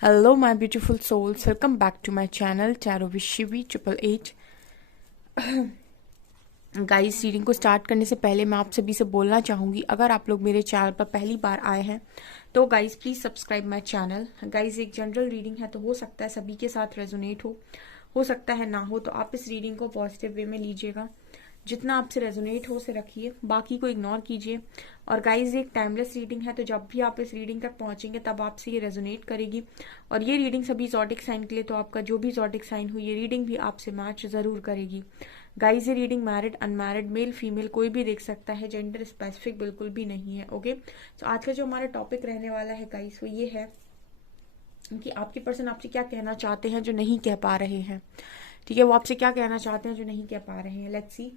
Hello, my beautiful souls. Welcome back to my channel, Tarot with Shivi 888. Guys, reading को start करने से पहले मैं आप सभी से बोलना चाहूँगी, अगर आप लोग मेरे चैनल पर पहली बार आए हैं तो guys please subscribe my channel. Guys, एक जनरल रीडिंग है तो हो सकता है सभी के साथ रेजोनेट हो सकता है ना हो, तो आप इस रीडिंग को पॉजिटिव वे में लीजिएगा। जितना आपसे रेजोनेट हो उसे रखिए, बाकी को इग्नोर कीजिए। और गाइज, एक टाइमलेस रीडिंग है तो जब भी आप इस रीडिंग तक पहुंचेंगे तब आपसे ये रेजोनेट करेगी। और ये रीडिंग सभी जॉडिक साइन के लिए, तो आपका जो भी जॉडिक साइन हो ये रीडिंग भी आपसे मैच जरूर करेगी। गाइज, ये reading married unmarried male female कोई भी देख सकता है, जेंडर स्पेसिफिक बिल्कुल भी नहीं है। ओके, तो आज का जो हमारा टॉपिक रहने वाला है गाइज वो ये है कि आपके पर्सन आपसे क्या कहना चाहते हैं जो नहीं कह पा रहे हैं। ठीक है, वो आपसे क्या कहना चाहते हैं जो नहीं कह पा रहे हैं। Let's see.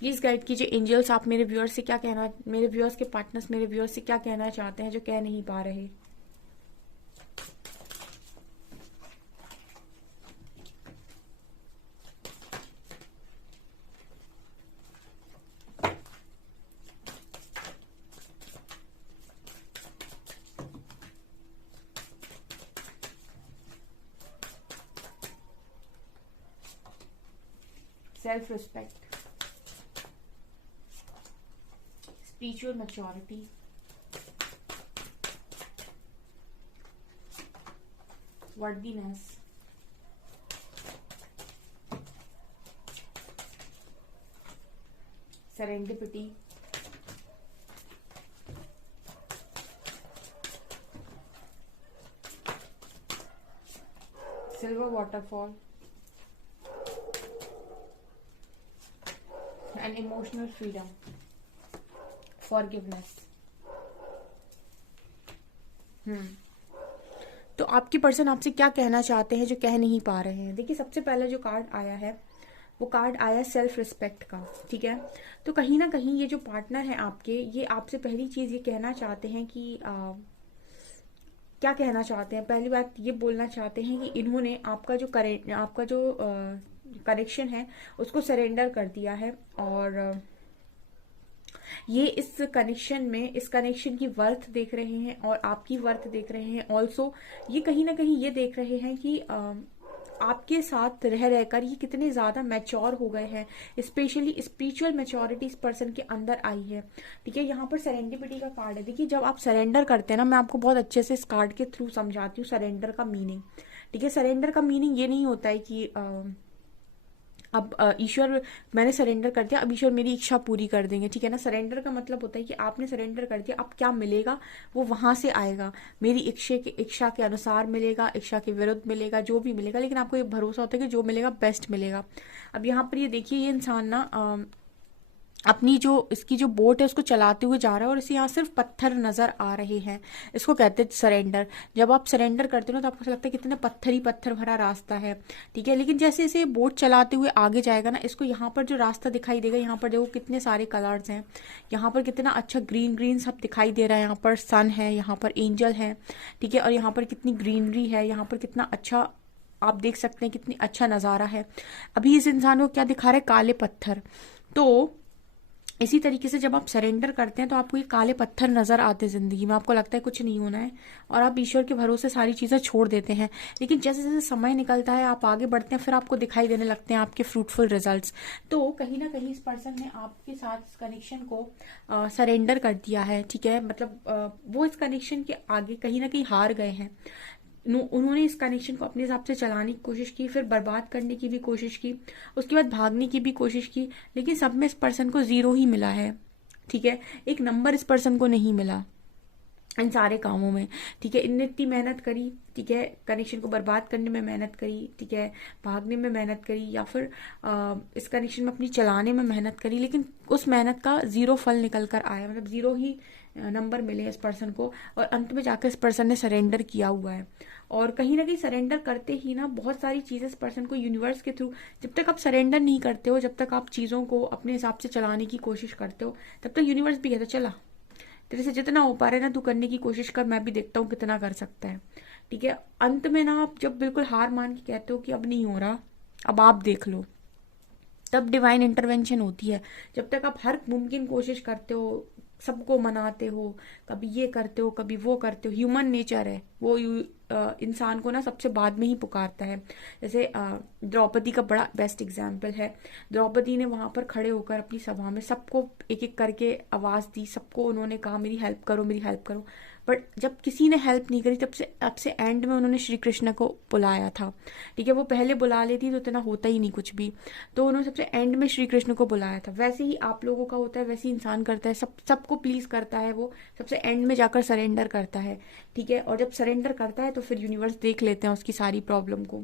प्लीज गाइड कीजिए एंजल्स, आप मेरे व्यूअर्स से क्या कहना, मेरे व्यूअर्स के पार्टनर्स मेरे व्यूअर्स से क्या कहना चाहते हैं जो कह नहीं पा रहे। Self respect, spiritual maturity, worthiness, serendipity, silver waterfall and emotional freedom, forgiveness. तो आपकी पर्सन आपसे क्या कहना चाहते हैं जो कह नहीं पा रहे हैं। देखिए, सबसे पहला जो कार्ड आया है वो कार्ड आया सेल्फ रिस्पेक्ट का। ठीक है, तो कहीं ना कहीं ये जो पार्टनर है आपके, ये आपसे पहली चीज ये कहना चाहते हैं कि क्या कहना चाहते हैं। पहली बात ये बोलना चाहते हैं कि इन्होंने आपका जो कनेक्शन है उसको सरेंडर कर दिया है। और ये इस कनेक्शन की वर्थ देख रहे हैं और आपकी वर्थ देख रहे हैं। ऑल्सो ये कहीं ना कहीं ये देख रहे हैं कि आपके साथ रह रहकर ये कितने ज्यादा मैच्योर हो गए हैं। स्पेशली स्पिरिचुअल मैच्योरिटी इस पर्सन के अंदर आई है। ठीक है, यहाँ पर सरेंडिपिटी का कार्ड है। देखिए, जब आप सरेंडर करते हैं ना, मैं आपको बहुत अच्छे से इस कार्ड के थ्रू समझाती हूँ सरेंडर का मीनिंग। ठीक है, सरेंडर का मीनिंग ये नहीं होता है कि अब ईश्वर, मैंने सरेंडर कर दिया, अब ईश्वर मेरी इच्छा पूरी कर देंगे। ठीक है ना, सरेंडर का मतलब होता है कि आपने सरेंडर कर दिया, अब क्या मिलेगा वो वहां से आएगा। मेरी इच्छा के अनुसार मिलेगा, इच्छा के विरुद्ध मिलेगा, जो भी मिलेगा, लेकिन आपको ये भरोसा होता है कि जो मिलेगा बेस्ट मिलेगा। अब यहाँ पर ये देखिए, ये इंसान ना अपनी जो इसकी जो बोट है उसको चलाते हुए जा रहा है और इसे यहाँ सिर्फ पत्थर नजर आ रहे हैं। इसको कहते हैं सरेंडर। जब आप सरेंडर करते हो ना तो आपको लगता है कितना पत्थर ही पत्थर भरा रास्ता है। ठीक है, लेकिन जैसे जैसे बोट चलाते हुए आगे जाएगा ना, इसको यहाँ पर जो रास्ता दिखाई देगा, यहाँ पर देखो कितने सारे कलर्स हैं, यहाँ पर कितना अच्छा ग्रीन ग्रीन सब दिखाई दे रहा है। यहाँ पर सन है, यहाँ पर एंजल है। ठीक है, और यहाँ पर कितनी ग्रीनरी है, यहाँ पर कितना अच्छा आप देख सकते हैं, कितनी अच्छा नज़ारा है। अभी इस इंसान को क्या दिखा रहा है, काले पत्थर। तो इसी तरीके से जब आप सरेंडर करते हैं तो आपको ये काले पत्थर नजर आते हैं जिंदगी में, आपको लगता है कुछ नहीं होना है और आप ईश्वर के भरोसे सारी चीजें छोड़ देते हैं। लेकिन जैसे जैसे समय निकलता है, आप आगे बढ़ते हैं, फिर आपको दिखाई देने लगते हैं आपके फ्रूटफुल रिजल्ट्स। तो कहीं ना कहीं इस पर्सन ने आपके साथ इस कनेक्शन को सरेंडर कर दिया है। ठीक है, मतलब वो इस कनेक्शन के आगे कहीं ना कहीं हार गए हैं। उन्होंने इस कनेक्शन को अपने हिसाब से चलाने की कोशिश की, फिर बर्बाद करने की भी कोशिश की, उसके बाद भागने की भी कोशिश की, लेकिन सब में इस पर्सन को जीरो ही मिला है। ठीक है, एक नंबर इस पर्सन को नहीं मिला इन सारे कामों में। ठीक है, इनने इतनी मेहनत करी, ठीक है, कनेक्शन को बर्बाद करने में मेहनत करी, ठीक है, भागने में मेहनत करी, या फिर इस कनेक्शन में अपनी चलाने में मेहनत करी, लेकिन उस मेहनत का जीरो फल निकल कर आया, मतलब जीरो ही नंबर मिले इस पर्सन को। और अंत में जाकर इस पर्सन ने सरेंडर किया हुआ है। और कहीं ना कहीं सरेंडर करते ही ना बहुत सारी चीजें इस पर्सन को यूनिवर्स के थ्रू, जब तक आप सरेंडर नहीं करते हो, जब तक आप चीजों को अपने हिसाब से चलाने की कोशिश करते हो, तब तक यूनिवर्स भी कहता है चला, तेरे से जितना हो पा रहा है ना तू करने की कोशिश कर, मैं भी देखता हूँ कितना कर सकता है। ठीक है, अंत में ना आप जब बिल्कुल हार मान के कहते हो कि अब नहीं हो रहा, अब आप देख लो, तब डिवाइन इंटरवेंशन होती है। जब तक आप हर मुमकिन कोशिश करते हो, सबको मनाते हो, कभी ये करते हो कभी वो करते हो, ह्यूमन नेचर है वो, इंसान को ना सबसे बाद में ही पुकारता है। जैसे द्रौपदी का बड़ा बेस्ट एग्जाम्पल है। द्रौपदी ने वहां पर खड़े होकर अपनी सभा में सबको एक एक करके आवाज दी, सबको उन्होंने कहा मेरी हेल्प करो मेरी हेल्प करो। बट जब किसी ने हेल्प नहीं करी, तब से एंड में उन्होंने श्री कृष्ण को बुलाया था। ठीक है, वो पहले बुला लेती तो इतना होता ही नहीं कुछ भी, तो उन्होंने सबसे एंड में श्री कृष्ण को बुलाया था। वैसे ही आप लोगों का होता है, वैसे ही इंसान करता है, सबको प्लीज करता है, वो सबसे एंड में जाकर सरेंडर करता है। ठीक है, और जब सरेंडर करता है तो फिर यूनिवर्स देख लेते हैं उसकी सारी प्रॉब्लम को,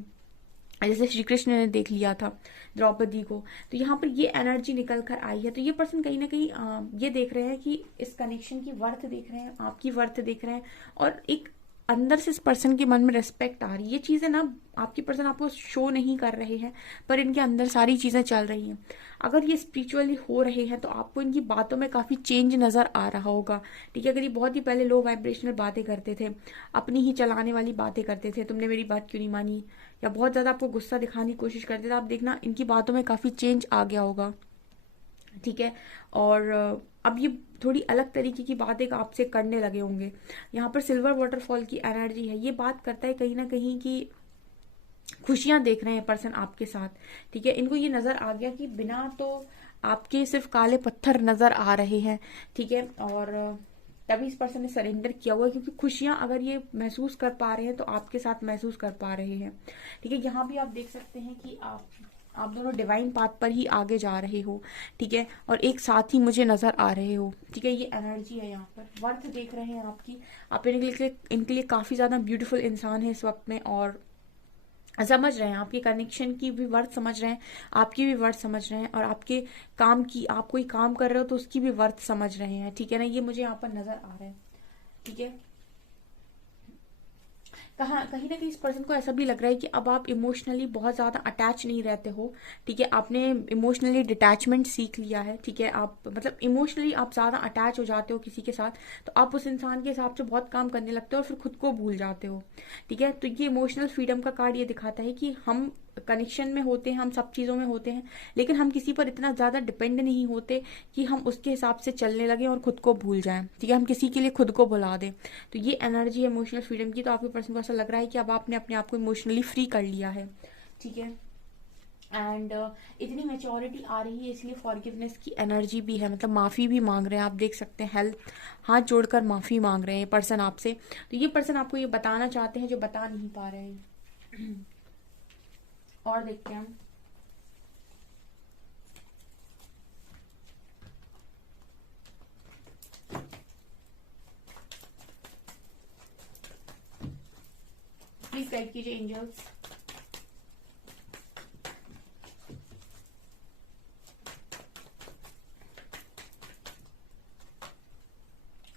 जैसे श्री कृष्ण ने देख लिया था द्रौपदी को। तो यहाँ पर ये एनर्जी निकल कर आई है। तो ये पर्सन कहीं ना कहीं ये देख रहे हैं कि इस कनेक्शन की वर्थ देख रहे हैं, आपकी वर्थ देख रहे हैं, और एक अंदर से इस पर्सन के मन में रिस्पेक्ट आ रही है। ये चीजें ना आपकी पर्सन आपको शो नहीं कर रहे हैं, पर इनके अंदर सारी चीजें चल रही हैं। अगर ये स्पिरिचुअली हो रहे हैं तो आपको इनकी बातों में काफी चेंज नजर आ रहा होगा। ठीक है, अगर ये बहुत ही पहले लो वाइब्रेशनल बातें करते थे, अपनी ही चलाने वाली बातें करते थे, तुमने मेरी बात क्यों नहीं मानी, या बहुत ज्यादा आपको गुस्सा दिखाने की कोशिश करते थे, आप देखना इनकी बातों में काफी चेंज आ गया होगा। ठीक है, और अब ये थोड़ी अलग तरीके की बातें आपसे करने लगे होंगे। यहाँ पर सिल्वर वाटरफॉल की एनर्जी है, ये बात करता है कहीं ना कहीं कि खुशियां देख रहे हैं पर्सन आपके साथ। ठीक है, इनको ये नजर आ गया कि बिना तो आपके सिर्फ काले पत्थर नजर आ रहे हैं। ठीक है, और तभी इस पर्सन ने सरेंडर किया हुआ है, क्योंकि खुशियां अगर ये महसूस कर पा रहे हैं तो आपके साथ महसूस कर पा रहे हैं। ठीक है, यहाँ भी आप देख सकते हैं कि आप दोनों डिवाइन पाथ पर ही आगे जा रहे हो। ठीक है, और एक साथ ही मुझे नजर आ रहे हो। ठीक है, ये एनर्जी है, यहाँ पर वर्थ देख रहे हैं आपकी। आप इनके लिए काफी ज्यादा ब्यूटीफुल इंसान है इस वक्त में, और समझ रहे हैं आपके कनेक्शन की भी वर्थ समझ रहे हैं, आपकी भी वर्थ समझ रहे हैं, और आपके काम की, आप कोई काम कर रहे हो तो उसकी भी वर्थ समझ रहे हैं। ठीक है ना, ये मुझे यहाँ पर नजर आ रहा है। ठीक है, कहीं ना कहीं इस पर्सन को ऐसा भी लग रहा है कि अब आप इमोशनली बहुत ज्यादा अटैच नहीं रहते हो। ठीक है, आपने इमोशनली डिटैचमेंट सीख लिया है। ठीक है, आप मतलब इमोशनली आप ज्यादा अटैच हो जाते हो किसी के साथ, तो आप उस इंसान के हिसाब से बहुत काम करने लगते हो और फिर खुद को भूल जाते हो। ठीक है, तो ये इमोशनल फ्रीडम का कार्ड ये दिखाता है कि हम कनेक्शन में होते हैं, हम सब चीजों में होते हैं, लेकिन हम किसी पर इतना ज्यादा डिपेंड नहीं होते कि हम उसके हिसाब से चलने लगे और खुद को भूल जाएं। ठीक है, हम किसी के लिए खुद को भुला दें। तो ये एनर्जी है इमोशनल फ्रीडम की। तो आपके पर्सन को ऐसा लग रहा है कि अब आपने अपने आप को इमोशनली फ्री कर लिया है। ठीक है, एंड इतनी मेच्योरिटी आ रही है, इसलिए फॉरगिवनेस की एनर्जी भी है, मतलब माफी भी मांग रहे हैं। आप देख सकते हैं हेल्थ हाथ जोड़कर माफी मांग रहे हैं पर्सन आपसे। तो ये पर्सन आपको ये बताना चाहते हैं जो बता नहीं पा रहे हैं। और देखते हैं हम। प्लीज गाइड कीजिए angels.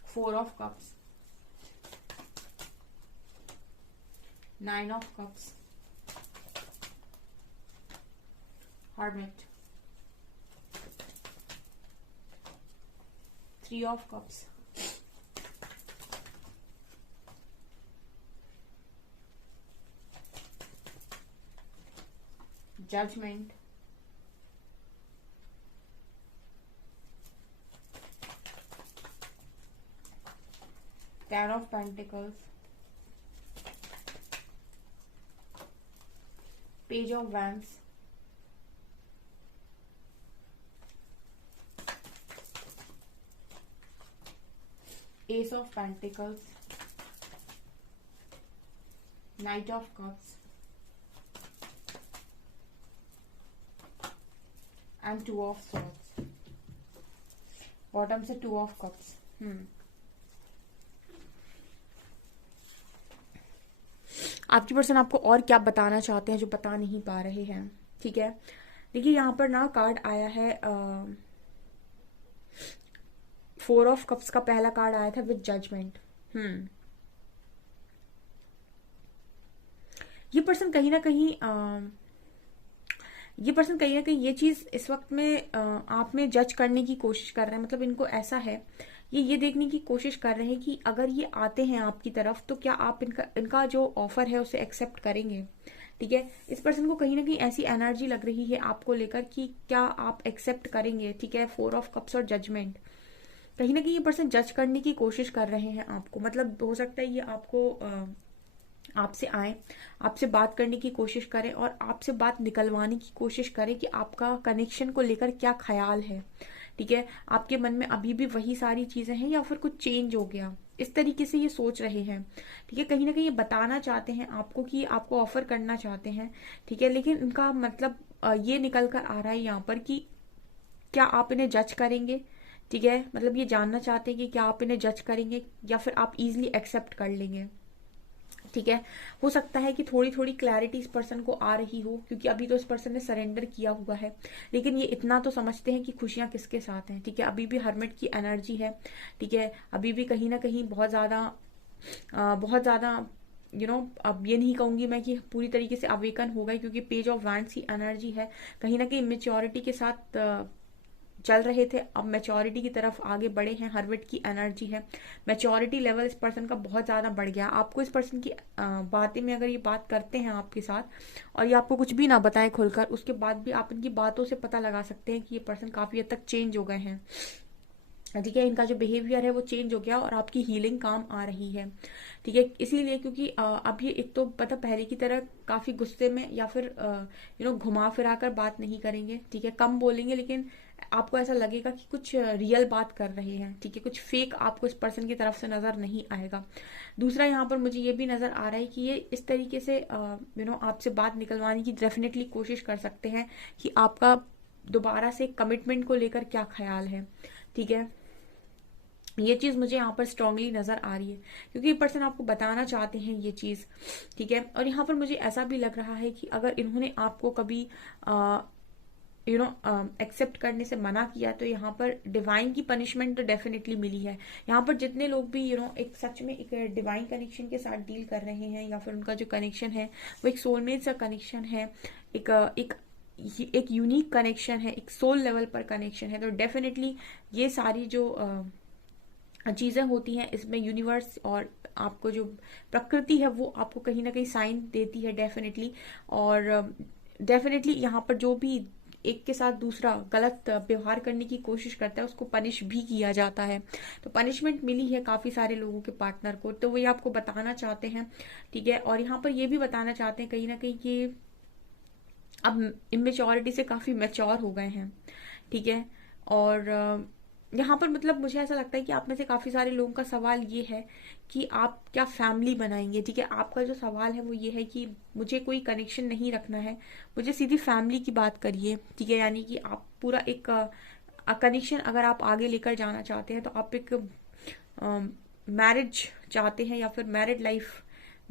Four of cups, nine of cups, Hermit, Three of Cups, Judgment, Ten of Pentacles, Page of Wands, Ace of Pentacles, Knight of Cups, and Two of Swords. Bottom से Two of Cups. आपकी person आपको और क्या बताना चाहते हैं जो बता नहीं पा रहे हैं। ठीक है, देखिए यहाँ पर ना कार्ड आया है, फोर ऑफ कप्स का पहला कार्ड आया था विद जजमेंट। ये पर्सन कहीं ना कहीं ये चीज इस वक्त में आप में जज करने की कोशिश कर रहे हैं। मतलब इनको ऐसा है, ये देखने की कोशिश कर रहे हैं कि अगर ये आते हैं आपकी तरफ तो क्या आप इनका जो ऑफर है उसे एक्सेप्ट करेंगे। ठीक है। इस पर्सन को कहीं ना कहीं ऐसी एनर्जी लग रही है आपको लेकर कि क्या आप एक्सेप्ट करेंगे, ठीक है। 4 ऑफ कप्स और जजमेंट, कहीं ना कहीं ये पर्सन जज करने की कोशिश कर रहे हैं आपको, मतलब हो सकता है ये आपको आपसे आए, आपसे बात करने की कोशिश करें और आपसे बात निकलवाने की कोशिश करें कि आपका कनेक्शन को लेकर क्या ख्याल है, ठीक है। आपके मन में अभी भी वही सारी चीजें हैं या फिर कुछ चेंज हो गया, इस तरीके से ये सोच रहे हैं, ठीक है। कहीं ना कहीं ये बताना चाहते हैं आपको कि आपको ऑफर करना चाहते हैं, ठीक है। लेकिन इनका मतलब ये निकल कर आ रहा है यहाँ पर कि क्या आप इन्हें जज करेंगे, ठीक है। मतलब ये जानना चाहते हैं कि क्या आप इन्हें जज करेंगे या फिर आप इजीली एक्सेप्ट कर लेंगे, ठीक है। हो सकता है कि थोड़ी थोड़ी क्लैरिटी इस पर्सन को आ रही हो, क्योंकि अभी तो इस पर्सन ने सरेंडर किया हुआ है, लेकिन ये इतना तो समझते हैं कि खुशियां किसके साथ हैं, ठीक है। अभी भी हर्मिट की एनर्जी है, ठीक है। अभी भी कहीं ना कहीं बहुत ज्यादा अब ये नहीं कहूंगी मैं कि पूरी तरीके से अवेकन हो गए, क्योंकि पेज ऑफ वैंड्स की एनर्जी है, कहीं ना कहीं मेच्योरिटी के साथ चल रहे थे, अब मैच्योरिटी की तरफ आगे बढ़े हैं। हर्मिट की एनर्जी है, मैच्योरिटी लेवल इस पर्सन का बहुत ज्यादा बढ़ गया। आपको इस पर्सन की बातें में अगर ये बात करते हैं आपके साथ और ये आपको कुछ भी ना बताए खुलकर, उसके बाद भी आप इनकी बातों से पता लगा सकते हैं कि ये पर्सन काफी हद तक चेंज हो गए हैं, ठीक है। इनका जो बिहेवियर है वो चेंज हो गया और आपकी हीलिंग काम आ रही है, ठीक है। इसीलिए क्योंकि अब ये एक तो पता पहले की तरह काफी गुस्से में या फिर घुमा फिरा कर बात नहीं करेंगे, ठीक है। कम बोलेंगे, लेकिन आपको ऐसा लगेगा कि कुछ रियल बात कर रहे हैं, ठीक है। कुछ फेक आपको इस पर्सन की तरफ से नजर नहीं आएगा। दूसरा यहाँ पर मुझे ये भी नजर आ रहा है कि ये इस तरीके से आपसे बात निकलवाने की डेफिनेटली कोशिश कर सकते हैं कि आपका दोबारा से कमिटमेंट को लेकर क्या ख्याल है, ठीक है। ये चीज मुझे यहाँ पर स्ट्रांगली नजर आ रही है, क्योंकि ये पर्सन आपको बताना चाहते हैं ये चीज, ठीक है। और यहाँ पर मुझे ऐसा भी लग रहा है कि अगर इन्होंने आपको कभी एक्सेप्ट करने से मना किया, तो यहाँ पर डिवाइन की पनिशमेंट तो डेफिनेटली मिली है। यहाँ पर जितने लोग भी एक सच में एक डिवाइन कनेक्शन के साथ डील कर रहे हैं, या फिर उनका जो कनेक्शन है वो एक सोलमेट सा कनेक्शन है, एक एक एक यूनिक कनेक्शन है, एक सोल लेवल पर कनेक्शन है, तो डेफिनेटली ये सारी जो चीजें होती हैं इसमें यूनिवर्स और आपको जो प्रकृति है वो आपको कहीं ना कहीं साइन देती है डेफिनेटली। और डेफिनेटली यहाँ पर जो भी एक के साथ दूसरा गलत व्यवहार करने की कोशिश करता है उसको पनिश भी किया जाता है, तो पनिशमेंट मिली है काफी सारे लोगों के पार्टनर को, तो वो ये आपको बताना चाहते हैं, ठीक है। और यहाँ पर ये भी बताना चाहते हैं कहीं ना कहीं कि अब इमेच्योरिटी से काफी मैच्योर हो गए हैं, ठीक है। और यहाँ पर मतलब मुझे ऐसा लगता है कि आप में से काफी सारे लोगों का सवाल ये है कि आप क्या फैमिली बनाएंगे, ठीक है। आपका जो सवाल है वो ये है कि मुझे कोई कनेक्शन नहीं रखना है, मुझे सीधी फैमिली की बात करिए, ठीक है। यानी कि आप पूरा एक कनेक्शन अगर आप आगे लेकर जाना चाहते हैं, तो आप एक मैरिज चाहते हैं या फिर मैरिड लाइफ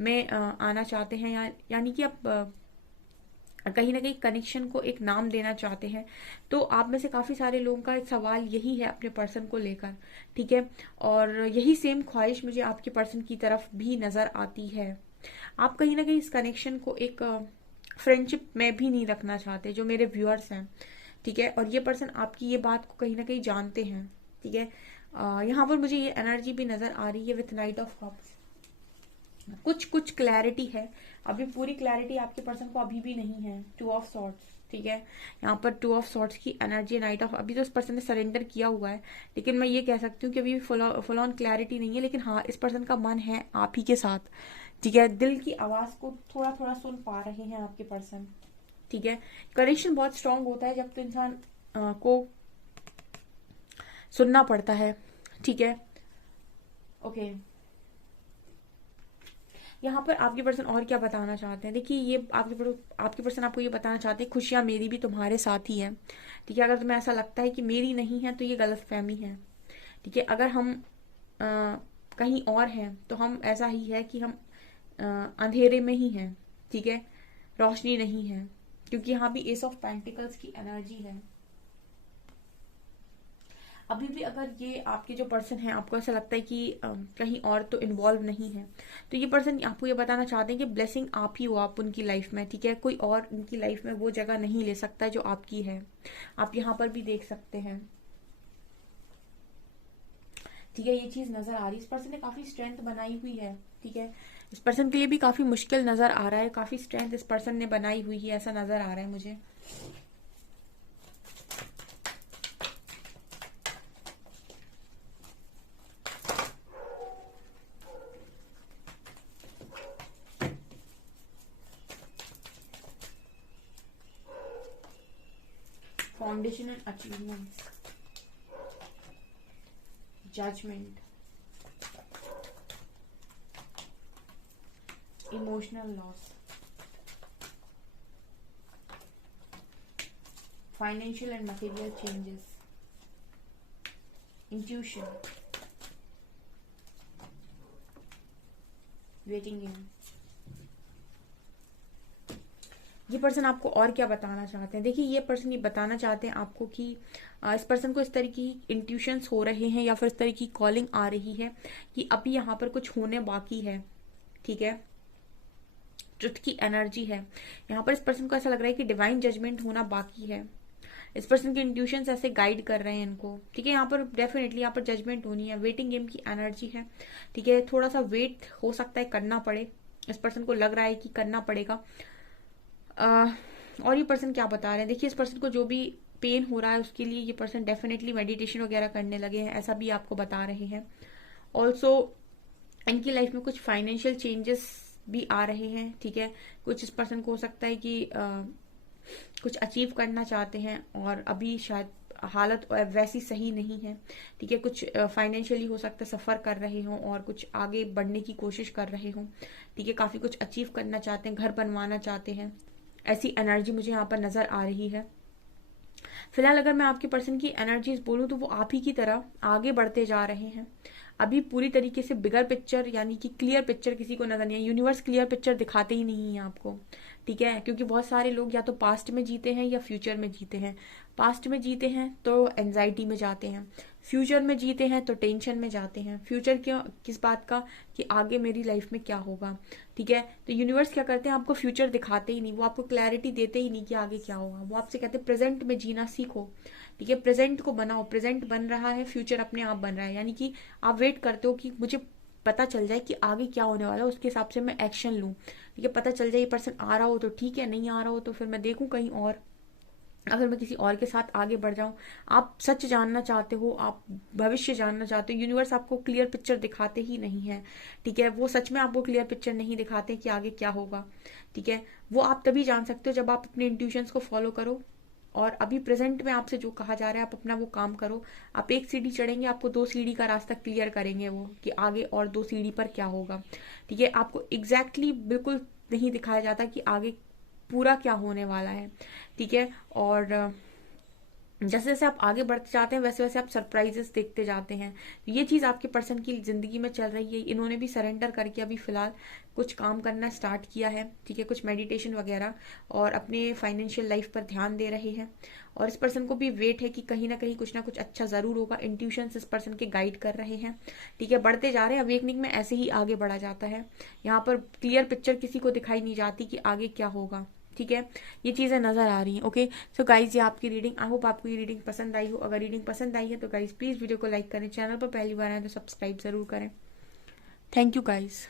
में आना चाहते हैं, यानी कि आप कहीं ना कहीं कनेक्शन को एक नाम देना चाहते हैं, तो आप में से काफी सारे लोगों का एक सवाल यही है अपने पर्सन को लेकर, ठीक है। और यही सेम ख्वाहिश मुझे आपके पर्सन की तरफ भी नजर आती है। आप कहीं ना कहीं इस कनेक्शन को एक फ्रेंडशिप में भी नहीं रखना चाहते, जो मेरे व्यूअर्स हैं, ठीक है। और ये पर्सन आपकी ये बात को कहीं ना कहीं जानते हैं, ठीक है। यहाँ पर मुझे ये एनर्जी भी नजर आ रही है विथ नाइट ऑफ कप्स, कुछ कुछ क्लैरिटी है, अभी पूरी क्लैरिटी आपके पर्सन को अभी भी नहीं है। 2 ऑफ सॉर्ड्स, ठीक है। यहाँ पर 2 ऑफ सॉर्ड्स की एनर्जी, नाइट ऑफ, अभी तो इस पर्सन ने सरेंडर किया हुआ है, लेकिन मैं ये कह सकती हूँ कि अभी फुल ऑन क्लैरिटी नहीं है, लेकिन हाँ इस पर्सन का मन है आप ही के साथ, ठीक है। दिल की आवाज को थोड़ा थोड़ा सुन पा रहे हैं आपके पर्सन, ठीक है। कनेक्शन बहुत स्ट्रांग होता है जब तो इंसान को सुनना पड़ता है, ठीक है। ओके, यहाँ पर आपके पर्सन और क्या बताना चाहते हैं, देखिए ये आपके पर्सन आपको ये बताना चाहते हैं खुशियां मेरी भी तुम्हारे साथ ही है, ठीक है। अगर तुम्हें ऐसा लगता है कि मेरी नहीं है तो ये गलत फहमी है, ठीक है। अगर हम कहीं और हैं तो हम ऐसा ही है कि हम अंधेरे में ही हैं, ठीक है, रोशनी नहीं है, क्योंकि यहाँ भी एस ऑफ पेंटिकल्स की एनर्जी है। अभी भी अगर ये आपके जो पर्सन है आपको ऐसा लगता है कि कहीं और तो इन्वॉल्व नहीं है, तो ये पर्सन आपको ये बताना चाहते हैं कि ब्लेसिंग आप ही हो, आप उनकी लाइफ में, ठीक है। कोई और उनकी लाइफ में वो जगह नहीं ले सकता जो आपकी है, आप यहाँ पर भी देख सकते हैं, ठीक है। ये चीज नजर आ रही है, इस पर्सन ने काफी स्ट्रेंथ बनाई हुई है, ठीक है। इस पर्सन के लिए भी काफी मुश्किल नजर आ रहा है, काफी स्ट्रेंथ इस पर्सन ने बनाई हुई है, ऐसा नजर आ रहा है मुझे। Foundation and achievements, judgement, emotional loss, financial and material changes, intuition, waiting game. ये पर्सन आपको और क्या बताना चाहते हैं? देखिए, ये पर्सन ये बताना चाहते हैं आपको कि इस पर्सन को इस तरह की इंट्यूशंस हो रहे हैं या फिर इस तरह की कॉलिंग आ रही है कि अभी यहाँ पर कुछ होने बाकी है, ठीक है। ट्रुथ की एनर्जी है यहाँ पर। इस पर्सन को ऐसा लग रहा है कि डिवाइन जजमेंट होना बाकी है। इस पर्सन के इंट्यूशंस ऐसे गाइड कर रहे हैं इनको, ठीक है। यहाँ पर डेफिनेटली यहाँ पर जजमेंट होनी है। वेटिंग गेम की एनर्जी है, ठीक है। थोड़ा सा वेट हो सकता है करना पड़े, इस पर्सन को लग रहा है कि करना पड़ेगा। और ये पर्सन क्या बता रहे हैं? देखिए, इस पर्सन को जो भी पेन हो रहा है उसके लिए ये पर्सन डेफिनेटली मेडिटेशन वगैरह करने लगे हैं, ऐसा भी आपको बता रहे हैं। ऑल्सो इनकी लाइफ में कुछ फाइनेंशियल चेंजेस भी आ रहे हैं, ठीक है। कुछ इस पर्सन को हो सकता है कि कुछ अचीव करना चाहते हैं और अभी शायद हालत वैसी सही नहीं है, ठीक है। कुछ फाइनेंशियली हो सकता है सफर कर रहे हो और कुछ आगे बढ़ने की कोशिश कर रहे हो, ठीक है। काफी कुछ अचीव करना चाहते हैं, घर बनवाना चाहते हैं, ऐसी एनर्जी मुझे यहाँ पर नजर आ रही है। फिलहाल अगर मैं आपके पर्सन की एनर्जीज बोलूं तो वो आप ही की तरह आगे बढ़ते जा रहे हैं। अभी पूरी तरीके से बिगर पिक्चर यानी कि क्लियर पिक्चर किसी को नजर नहीं है। यूनिवर्स क्लियर पिक्चर दिखाते ही नहीं है आपको, ठीक है। क्योंकि बहुत सारे लोग या तो पास्ट में जीते हैं या फ्यूचर में जीते हैं। पास्ट में जीते हैं तो एंजाइटी में जाते हैं, फ्यूचर में जीते हैं तो टेंशन में जाते हैं। फ्यूचर क्यों? किस बात का? कि आगे मेरी लाइफ में क्या होगा, ठीक है। तो यूनिवर्स क्या करते हैं, आपको फ्यूचर दिखाते ही नहीं, वो आपको क्लैरिटी देते ही नहीं कि आगे क्या होगा। वो आपसे कहते हैं प्रेजेंट में जीना सीखो, ठीक है। प्रेजेंट को बनाओ, प्रेजेंट बन रहा है, फ्यूचर अपने आप बन रहा है। यानी कि आप वेट करते हो कि मुझे पता चल जाए कि आगे क्या होने वाला है, उसके हिसाब से मैं एक्शन लूं, ठीक है। पता चल जाए ये पर्सन आ रहा हो तो ठीक है, नहीं आ रहा हो तो फिर मैं देखूं कहीं और, अगर मैं किसी और के साथ आगे बढ़ जाऊं। आप सच जानना चाहते हो, आप भविष्य जानना चाहते हो, यूनिवर्स आपको क्लियर पिक्चर दिखाते ही नहीं है, ठीक है। वो सच में आपको क्लियर पिक्चर नहीं दिखाते कि आगे क्या होगा, ठीक है। वो आप तभी जान सकते हो जब आप अपने इंट्यूशंस को फॉलो करो। और अभी प्रेजेंट में आपसे जो कहा जा रहा है आप अपना वो काम करो। आप एक सीढ़ी चढ़ेंगे, आपको 2 सीढ़ी का रास्ता क्लियर करेंगे वो, कि आगे और 2 सीढ़ी पर क्या होगा, ठीक है। आपको एग्जैक्टली बिल्कुल नहीं दिखाया जाता कि आगे पूरा क्या होने वाला है, ठीक है। और जैसे जैसे आप आगे बढ़ते जाते हैं वैसे वैसे आप सरप्राइजेस देखते जाते हैं। ये चीज आपके पर्सन की जिंदगी में चल रही है। इन्होंने भी सरेंडर करके अभी फिलहाल कुछ काम करना स्टार्ट किया है, ठीक है। कुछ मेडिटेशन वगैरह और अपने फाइनेंशियल लाइफ पर ध्यान दे रहे हैं। और इस पर्सन को भी वेट है कि कहीं ना कुछ अच्छा जरूर होगा। इंट्यूशन इस पर्सन के गाइड कर रहे हैं, ठीक है। बढ़ते जा रहे हैं। अवेकनिंग में ऐसे ही आगे बढ़ा जाता है। यहाँ पर क्लियर पिक्चर किसी को दिखाई नहीं जाती कि आगे क्या होगा, ठीक है। ये चीजें नजर आ रही हैं। ओके, सो गाइज ये आपकी रीडिंग, आई होप आपको ये रीडिंग पसंद आई हो। अगर रीडिंग पसंद आई है तो गाइज प्लीज वीडियो को लाइक करें, चैनल पर पहली बार आए तो सब्सक्राइब जरूर करें। Thank you guys.